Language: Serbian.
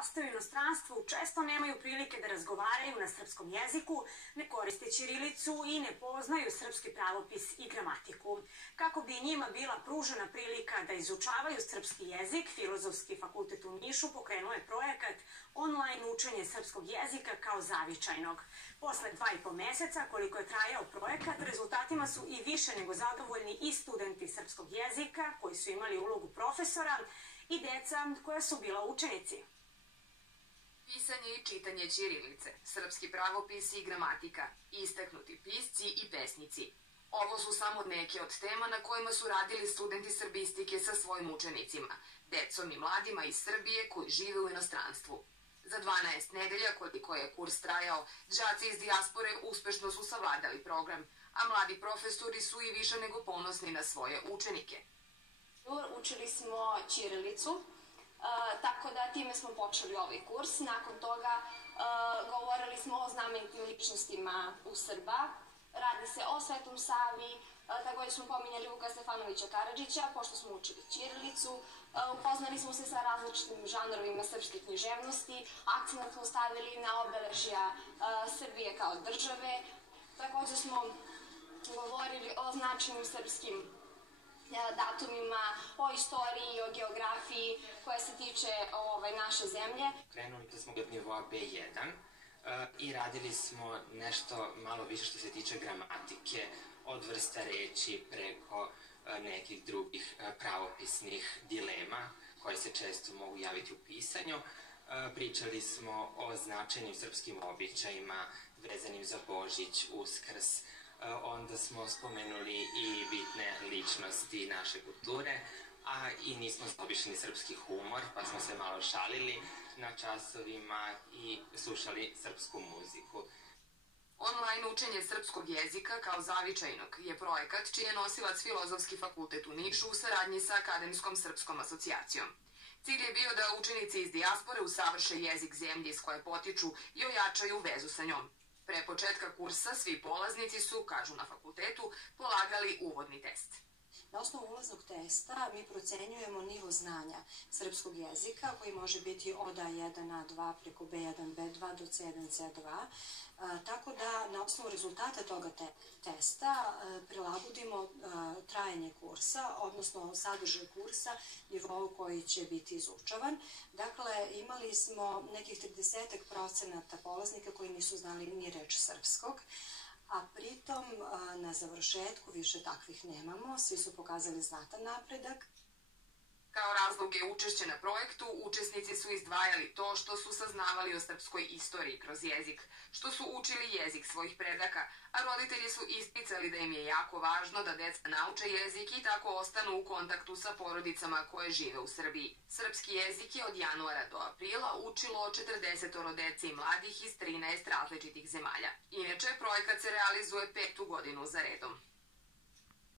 ostaju u inostranstvu često nemaju prilike da razgovaraju na srpskom jeziku, ne koriste ćirilicu i ne poznaju srpski pravopis i gramatiku. Kako bi njima bila pružena prilika da izučavaju srpski jezik, Filozofski fakultet u Nišu pokrenuo je projekat online učenje srpskog jezika kao zavičajnog. Posle 2,5 meseca koliko je trajao projekat, rezultatima su i više nego zadovoljni i studenti srpskog jezika koji su imali ulogu profesora i deca koja su bila učenici. Pisanje i čitanje ćirilice, srpski pravopis i gramatika, istaknuti pisci i pesnici. Ovo su samo neke od tema na kojima su radili studenti srbistike sa svojim učenicima, decom i mladima iz Srbije koji žive u inostranstvu. Za 12 nedelja koliko je kurs trajao, đaci iz dijaspore uspešno su savladali program, a mladi profesori su i više nego ponosni na svoje učenike. Učili smo ćirilicu, tako da time smo počeli ovaj kurs. Nakon toga govorili smo o znamenitim ličnostima u Srba. Radi se o Svetom Savi, takođe smo pominjali Vuka Stefanovića Karadžića, pošto smo učili ćirilicu. Upoznali smo se sa različitim žanrovima srpske književnosti, akcenat smo stavili na obeležja Srbije kao države. Takođe smo govorili o značajnim srpskim datumima, o istoriji, o geografiji koja se tiče naše zemlje. Krenuli smo od nivoa B1 i radili smo nešto malo više što se tiče gramatike, od vrsta reči preko nekih drugih pravopisnih dilema koje se često mogu javiti u pisanju. Pričali smo o značajnim srpskim običajima vezanim za Božić, Uskrs. Onda smo spomenuli i bitne ličnosti naše kulture, a i nismo zaobišli srpski humor, pa smo se malo šalili na časovima i slušali srpsku muziku. Online učenje srpskog jezika kao zavičajnog je projekat čiji je nosilac Filozofski fakultet u Nišu u saradnji sa Akademskom srpskom asocijacijom. Cilj je bio da učenici iz dijaspore usavrše jezik zemlje iz koje potiču i ojačaju vezu sa njom. Pre početka kursa svi polaznici su, kažu na fakultetu, polagali uvodni test. Na osnovu ulaznog testa mi procenjujemo nivo znanja srpskog jezika koji može biti od A1, A2 preko B1, B2 do C1, C2. Tako da na osnovu rezultata toga testa prilagodimo trajanje kursa, odnosno sadržaj kursa nivou koji će biti izučavan. Dakle, imali smo nekih 30% polaznika koji nisu znali ni reč srpskog, a pritom na završetku više takvih nemamo, svi su pokazali znatan napredak. Kao razloge učešća na projektu, učesnici su izdvajali to što su saznavali o srpskoj istoriji kroz jezik, što su učili jezik svojih predaka, a roditelji su isticali da im je jako važno da deca nauče jezik i tako ostanu u kontaktu sa porodicama koje žive u Srbiji. Srpski jezik je od januara do aprila učilo 40 dece i mladih iz 13 različitih zemalja. Inače, projekat se realizuje 5. godinu za redom.